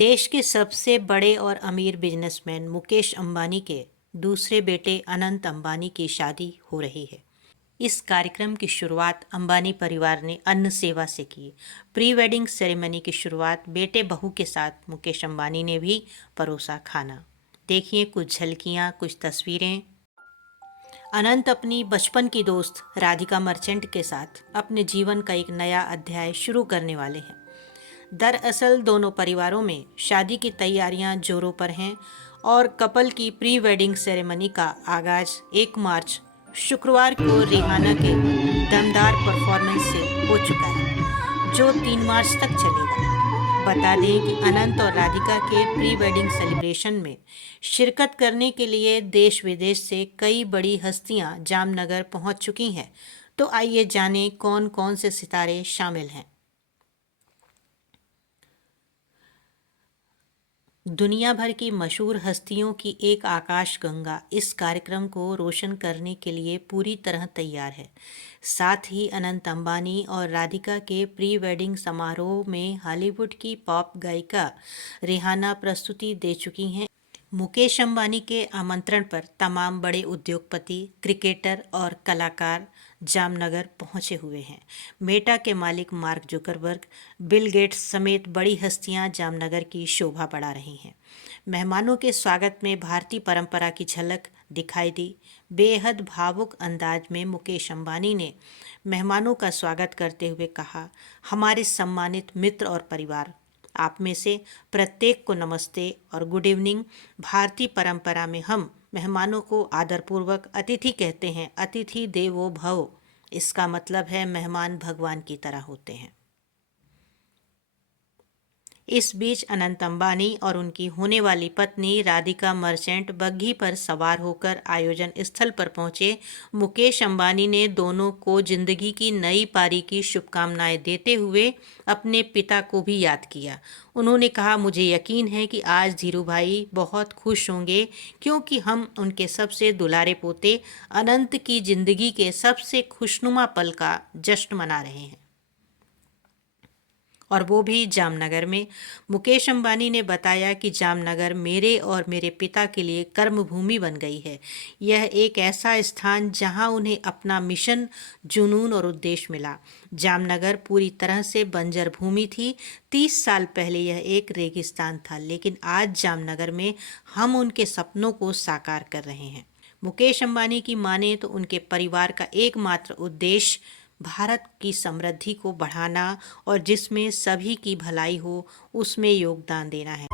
देश के सबसे बड़े और अमीर बिजनेसमैन मुकेश अंबानी के दूसरे बेटे अनंत अंबानी की शादी हो रही है। इस कार्यक्रम की शुरुआत अंबानी परिवार ने अन्न सेवा से की। प्री वेडिंग सेरेमनी की शुरुआत बेटे बहू के साथ मुकेश अंबानी ने भी परोसा खाना। देखिए कुछ झलकियां, कुछ तस्वीरें। अनंत अपनी बचपन की दोस्त राधिका मर्चेंट के साथ अपने जीवन का एक नया अध्याय शुरू करने वाले हैं। दरअसल दोनों परिवारों में शादी की तैयारियां जोरों पर हैं और कपल की प्री वेडिंग सेरेमनी का आगाज 1 मार्च शुक्रवार को रिहाना के दमदार परफॉर्मेंस से हो चुका है, जो 3 मार्च तक चलेगा। बता दें कि अनंत और राधिका के प्री वेडिंग सेलिब्रेशन में शिरकत करने के लिए देश विदेश से कई बड़ी हस्तियां जामनगर पहुंच चुकी हैं। तो आइए जानें कौन कौन से सितारे शामिल हैं। दुनिया भर की मशहूर हस्तियों की एक आकाशगंगा इस कार्यक्रम को रोशन करने के लिए पूरी तरह तैयार है। साथ ही अनंत अंबानी और राधिका के प्री वेडिंग समारोह में हॉलीवुड की पॉप गायिका रिहाना प्रस्तुति दे चुकी हैं। मुकेश अंबानी के आमंत्रण पर तमाम बड़े उद्योगपति, क्रिकेटर और कलाकार जामनगर पहुंचे हुए हैं। मेटा के मालिक मार्क जुकरबर्ग, बिल गेट्स समेत बड़ी हस्तियां जामनगर की शोभा बढ़ा रही हैं। मेहमानों के स्वागत में भारतीय परंपरा की झलक दिखाई दी। बेहद भावुक अंदाज में मुकेश अंबानी ने मेहमानों का स्वागत करते हुए कहा, हमारे सम्मानित मित्र और परिवार, आप में से प्रत्येक को नमस्ते और गुड इवनिंग। भारतीय परंपरा में हम मेहमानों को आदरपूर्वक अतिथि कहते हैं। अतिथि देवो भव, इसका मतलब है मेहमान भगवान की तरह होते हैं। इस बीच अनंत अंबानी और उनकी होने वाली पत्नी राधिका मर्चेंट बग्घी पर सवार होकर आयोजन स्थल पर पहुंचे। मुकेश अंबानी ने दोनों को जिंदगी की नई पारी की शुभकामनाएं देते हुए अपने पिता को भी याद किया। उन्होंने कहा, मुझे यकीन है कि आज धीरू भाई बहुत खुश होंगे क्योंकि हम उनके सबसे दुलारे पोते अनंत की जिंदगी के सबसे खुशनुमा पल का जश्न मना रहे हैं, और वो भी जामनगर में। मुकेश अंबानी ने बताया कि जामनगर मेरे और मेरे पिता के लिए कर्मभूमि बन गई है। यह एक ऐसा स्थान जहां उन्हें अपना मिशन, जुनून और उद्देश्य मिला। जामनगर पूरी तरह से बंजर भूमि थी। 30 साल पहले यह एक रेगिस्तान था, लेकिन आज जामनगर में हम उनके सपनों को साकार कर रहे हैं। मुकेश अंबानी की माने तो उनके परिवार का एकमात्र उद्देश्य भारत की समृद्धि को बढ़ाना और जिसमें सभी की भलाई हो, उसमें योगदान देना है।